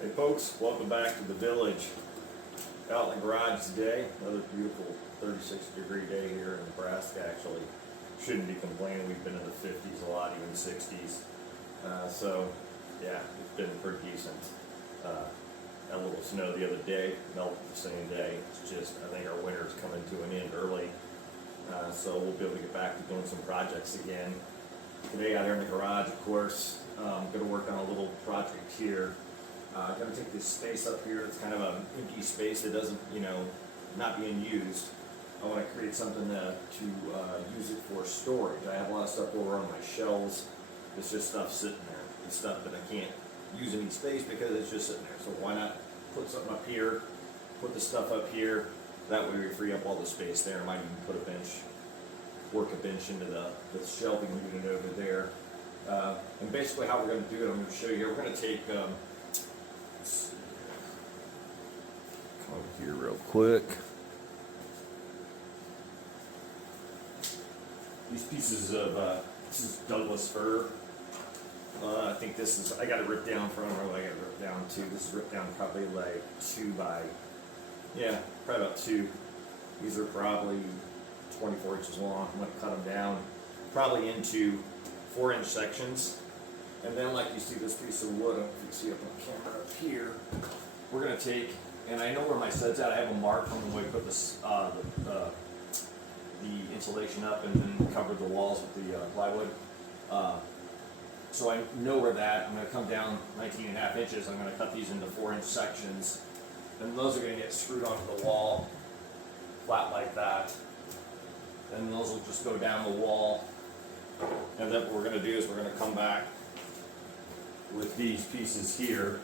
Hey folks, welcome back to the village. Out in the garage today, another beautiful 36-degree day here in Nebraska. Actually, shouldn't be complaining. We've been in the 50s a lot, even 60s. So yeah, it's been pretty decent. Had a little snow the other day, melted the same day. It's just, I think our winter's coming to an end early. So we'll be able to get back to doing some projects again. Today out here in the garage, of course, I'm going to work on a little project here. I'm going to take this space up here. It's kind of an empty space that doesn't, not being used. I want to create something to use it for storage. I have a lot of stuff over on my shelves. It's just stuff sitting there. It's stuff that I can't use any space because it's just sitting there. So why not put something up here, put the stuff up here. That way we free up all the space there. I might even put a bench, work a bench into the shelving unit over there. And basically how we're going to do it, I'm going to show you here. We're going to take, come over here real quick. These pieces of, this is Douglas fir. I think this is, I got it ripped down from, or I got it ripped down to, this is ripped down probably like 2 by, yeah, probably about 2. These are probably 24 inches long. I'm going to cut them down probably into 4-inch sections. And then like you see this piece of wood, I don't know if you can see up on camera up here, we're going to take, and I know where my set's at, I have a mark on the way to put this, the insulation up and then cover the walls with the plywood. So I know where that, I'm going to come down 19.5 inches, I'm going to cut these into 4-inch sections, and those are going to get screwed onto the wall, flat like that. And those will just go down the wall. And then what we're going to do is we're going to come back with these pieces here.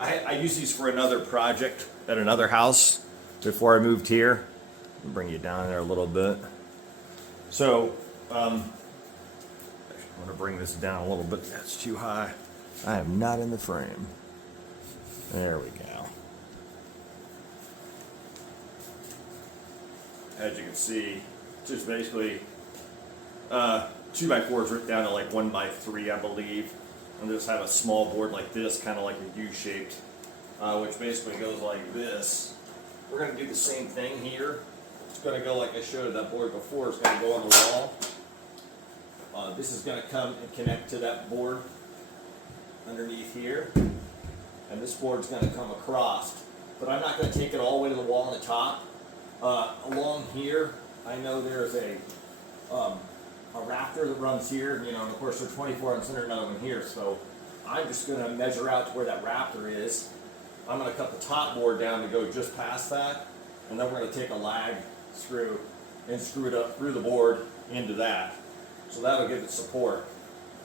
I used these for another project at another house before I moved here. I'll bring you down there a little bit. So, I'm going to bring this down a little bit. That's too high. I am not in the frame. There we go. As you can see, just basically 2x4 ripped down to like 1x3, I believe, and just have a small board like this, kind of like a U-shaped, which basically goes like this. We're going to do the same thing here. It's going to go like I showed that board before. It's going to go on the wall. This is going to come and connect to that board underneath here, and this board's going to come across. But I'm not going to take it all the way to the wall on the top. Along here, I know there's a rafter that runs here, and of course they're 24 and center, another one here, so I'm just going to measure out to where that rafter is. I'm going to cut the top board down to go just past that, and then we're going to take a lag screw and screw it up through the board into that. So that'll give it support.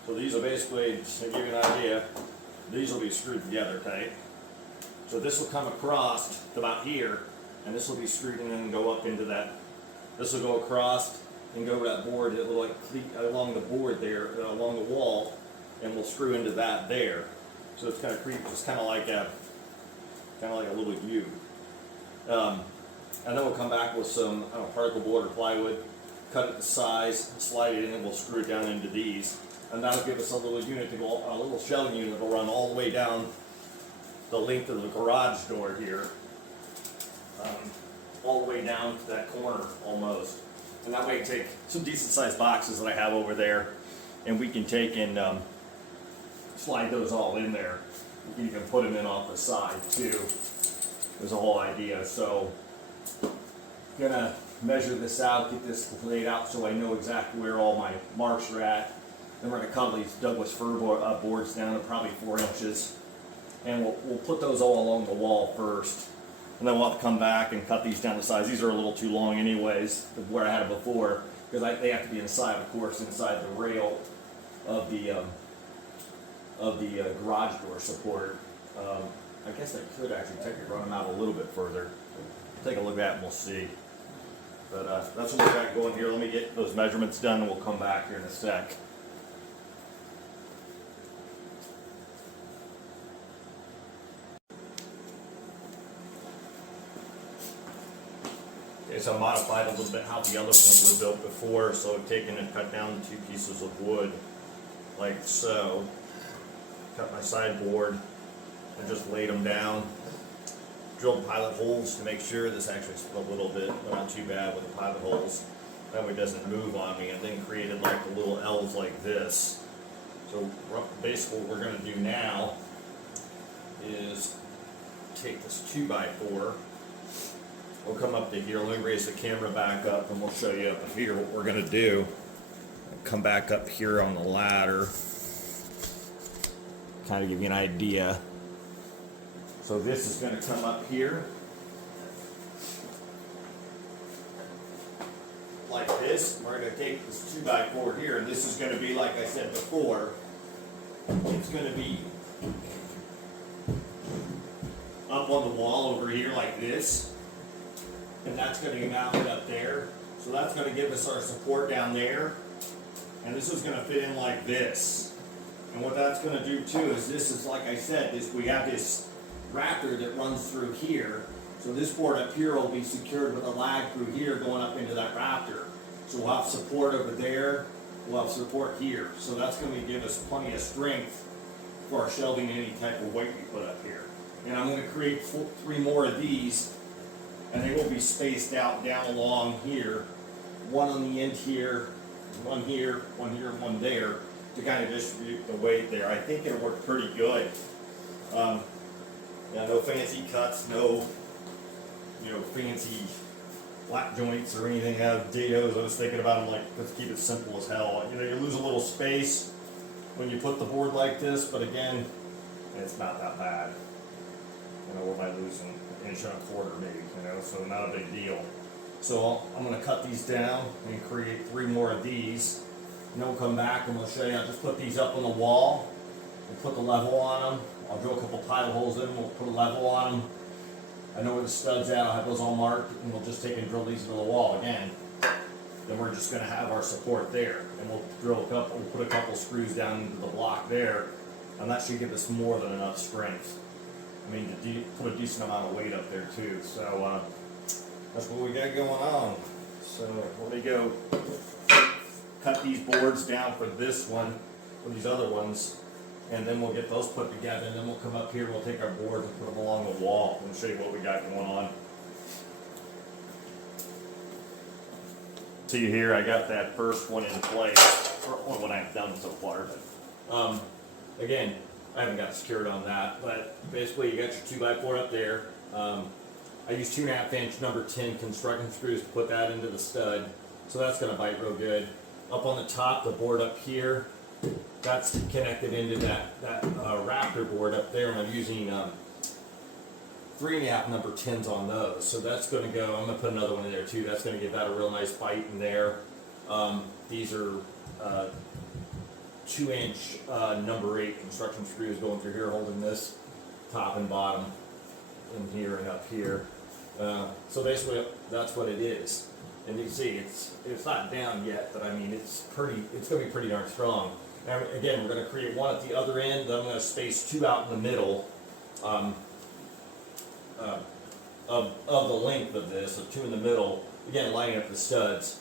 So these will basically, just to give you an idea, these will be screwed together, okay? So this will come across to about here, and this will be screwed in and go up into that. This will go across and go to that board. It will like cleat along the board there, along the wall, and we'll screw into that there. So it's kind of creep, just kind of like a little U. And then we'll come back with some particle board or plywood, cut it to size, slide it in, and we'll screw it down into these. And that'll give us a little unit to go, a little shelving unit that will run all the way down the length of the garage door here. All the way down to that corner almost. And that way I take some decent sized boxes that I have over there, and we can take and slide those all in there. We can even put them in off the side too. There's a whole idea. So gonna measure this out, get this laid out so I know exactly where all my marks are at. Then we're gonna cut these Douglas fir boards down to probably 4 inches, and we'll put those all along the wall first. And then we'll have to come back and cut these down to size. These are a little too long anyways, where I had it before, because they have to be inside, of course, inside the rail of the garage door support. I guess I could actually technically run them out a little bit further. Take a look at that and we'll see. But that's what we got going here. Let me get those measurements done and we'll come back here in a sec. Okay, so I modified a little bit how the other ones were built before. So I've taken and cut down 2 pieces of wood like so. cut my sideboard, and just laid them down. Drilled pilot holes to make sure. This actually split a little bit, but not too bad with the pilot holes. That way it doesn't move on me, and then created like the little L's like this. So basically what we're going to do now is take this 2x4. We'll come up to here. Let me raise the camera back up and we'll show you up here what we're going to do. Come back up here on the ladder. Kind of give you an idea. So this is going to come up here. Like this. We're going to take this 2x4 here, and this is going to be, like I said before, it's going to be up on the wall over here like this, and that's going to be mounted up there. So that's going to give us our support down there, and this is going to fit in like this. And what that's going to do too is this is, like I said, we have this Raptor that runs through here. So this board up here will be secured with a lag through here going up into that Raptor. So we'll have support over there, we'll have support here. So that's going to give us plenty of strength for our shelving any type of weight we put up here. And I'm going to create 3 more of these, and they will be spaced out down along here. One on the end here, one here, one here, and one there, to kind of distribute the weight there. I think it'll work pretty good. Yeah, no fancy cuts, no fancy flat joints or anything out of dados. I was thinking about them like, let's keep it simple as hell. You lose a little space when you put the board like this, but again, it's not that bad. What am I losing? An inch and a quarter maybe, so not a big deal. So I'm going to cut these down and create 3 more of these. And then we'll come back and we'll show you. I'll just put these up on the wall. We'll put the level on them. I'll drill a couple pilot holes in. We'll put a level on them. I know where the stud's at. I'll have those all marked, and we'll just take and drill these into the wall again. Then we're just going to have our support there, and we'll put a couple screws down into the block there, and that should give us more than enough strength. I mean, to put a decent amount of weight up there too. So that's what we got going on. So let me go cut these boards down for this one, for these other ones, and then we'll get those put together, and then we'll come up here, we'll take our boards and put them along the wall and show you what we got going on. See here, I got that first one in place, or what I've done so far. But, again, I haven't got secured on that, but basically you got your 2x4 up there. I use 2.5 inch number 10 construction screws to put that into the stud, so that's going to bite real good. Up on the top, the board up here, that's connected into that Raptor board up there, and I'm using 3.5 number 10s on those. So that's going to go, I'm going to put another one in there too. That's going to give that a real nice bite in there. These are 2 inch number 8 construction screws going through here, holding this top and bottom in here and up here. So basically that's what it is. And you can see it's not down yet, but I mean it's going to be pretty darn strong. Now again, we're going to create one at the other end, then I'm going to space 2 out in the middle of the length of this, so 2 in the middle, again lining up the studs,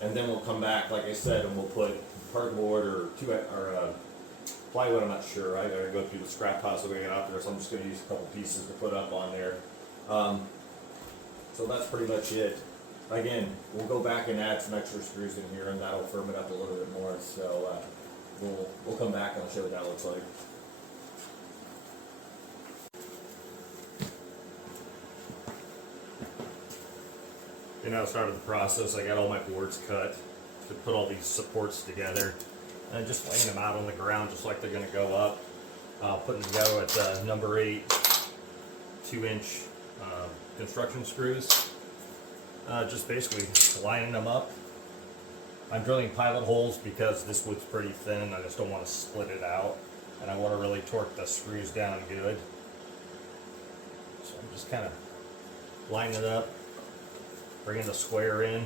and then we'll come back, like I said, and we'll put cardboard or plywood, I'm not sure. I gotta go through the scrap piles that we got out there, so I'm just going to use a couple pieces to put up on there. So that's pretty much it. Again, we'll go back and add some extra screws in here, and that'll firm it up a little bit more. So we'll come back and I'll show you what that looks like. I started the process. I got all my boards cut to put all these supports together, and just laying them out on the ground just like they're going to go up. Putting them together with number 8 2 inch construction screws. Just basically lining them up. I'm drilling pilot holes because this wood's pretty thin. I just don't want to split it out, and I want to really torque the screws down good. So I'm just kind of lining it up, bringing the square in.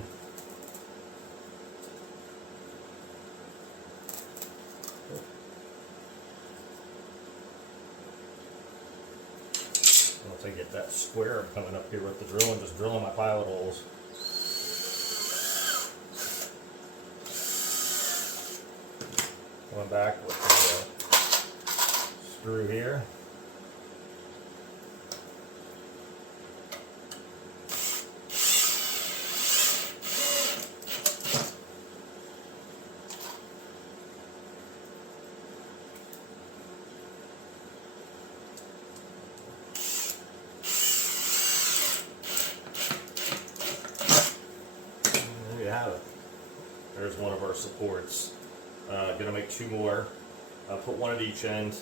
Once I get that square coming up here with the drill, and just drilling my pilot holes. Going back with the screw here. There you have it. There's one of our supports. Gonna make two more. Put one at each end.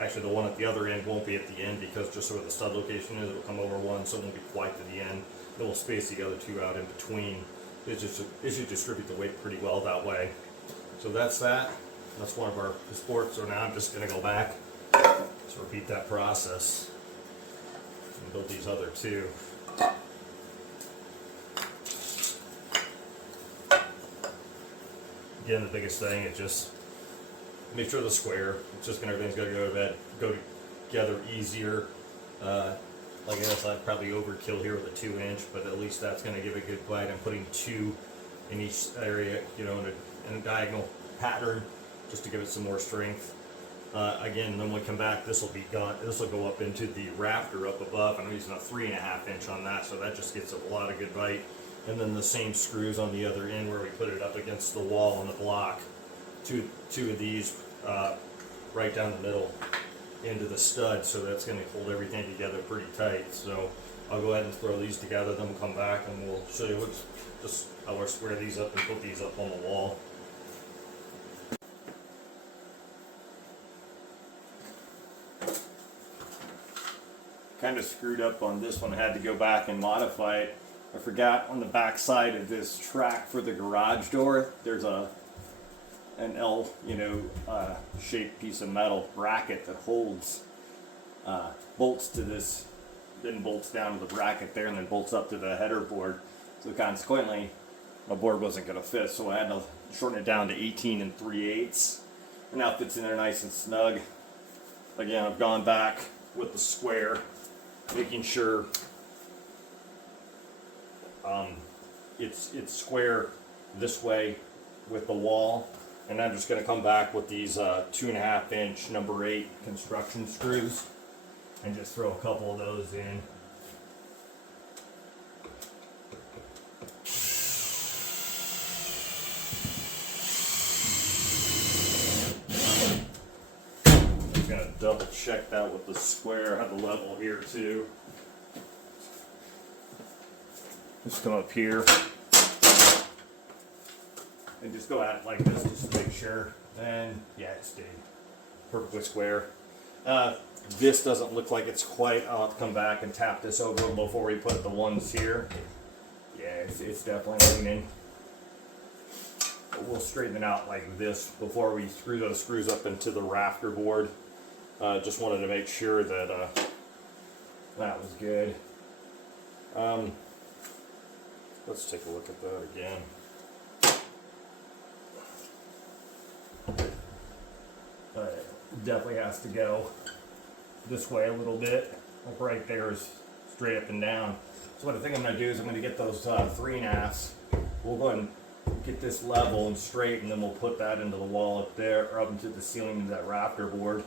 Actually, the one at the other end won't be at the end because just where the stud location is, it will come over one, so it won't be quite to the end. Then we'll space the other two out in between. It should distribute the weight pretty well that way. So that's that. That's one of our supports. So now I'm just gonna go back to repeat that process and build these other two. Again, the biggest thing is just make sure the square, it's just everything's gonna go together easier. Like I guess I'd probably overkill here with a 2-inch, but at least that's gonna give a good bite. I'm putting 2 in each area, you know, in a diagonal pattern, just to give it some more strength. Again, then when we come back, this will be gone. This will go up into the rafter up above. I'm using a 3.5 inch on that, so that just gets a lot of good bite. And then the same screws on the other end where we put it up against the wall on the block. Two of these right down the middle into the stud, so that's going to hold everything together pretty tight. So I'll go ahead and throw these together, then we'll come back and we'll show you just how we'll square these up and put these up on the wall. Kind of screwed up on this one. I had to go back and modify it. I forgot on the back side of this track for the garage door, there's an L, shaped piece of metal bracket that holds bolts to this, then bolts down to the bracket there, and then bolts up to the header board. So consequently, my board wasn't going to fit, so I had to shorten it down to 18 3/8. And now it fits in there nice and snug. Again, I've gone back with the square, making sure it's square this way with the wall, and I'm just going to come back with these 2.5 inch number 8 construction screws and just throw a couple of those in. I'm going to double check that with the square. I have the level here too. Just come up here and just go at it like this just to make sure. And yeah, it stayed perfectly square. This doesn't look like it's quite. I'll have to come back and tap this over before we put the ones here. Yeah, it's definitely leaning. But we'll straighten it out like this before we screw those screws up into the rafter board. Just wanted to make sure that that was good. Let's take a look at that again. Definitely has to go this way a little bit. Like right there is straight up and down. So what I think I'm going to do is I'm going to get those 3.5s. We'll go ahead and get this level and straight, and then we'll put that into the wall up there, or up into the ceiling of that rafter board.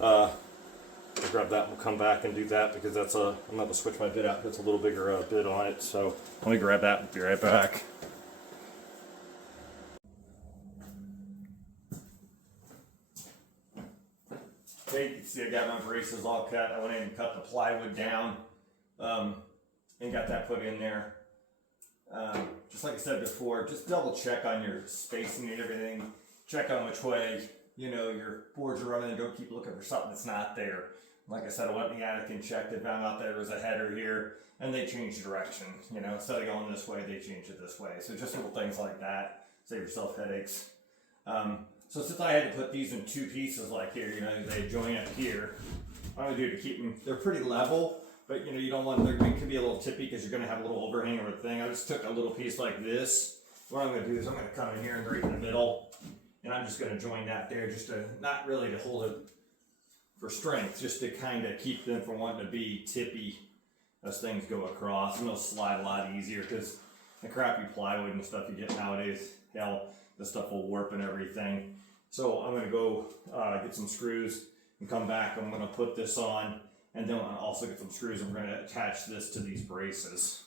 I'll grab that and we'll come back and do that because that's I'm going to switch my bit out. That's a little bigger bit on it. So let me grab that and be right back. Okay, you can see I got my braces all cut. I went in and cut the plywood down and got that put in there. Just like I said before, just double check on your spacing and everything. Check on which way your boards are running, and don't keep looking for something that's not there. Like I said, I went in the attic and checked it, found out there was a header here, and they changed direction. Instead of going this way, they changed it this way. So just little things like that, save yourself headaches. So since I had to put these in 2 pieces like here, they join up here. What I'm gonna do to keep them, they're pretty level, but you don't want them, they could be a little tippy because you're gonna have a little overhang or a thing. I just took a little piece like this. What I'm gonna do is I'm gonna come in here and right in the middle, and I'm just gonna join that there, just to, not really to hold it for strength, just to kind of keep them from wanting to be tippy as things go across, and they'll slide a lot easier because the crappy plywood and stuff you get nowadays, hell, the stuff will warp and everything. So I'm going to go get some screws and come back. I'm gonna put this on, and then I'll also get some screws. I'm gonna attach this to these braces.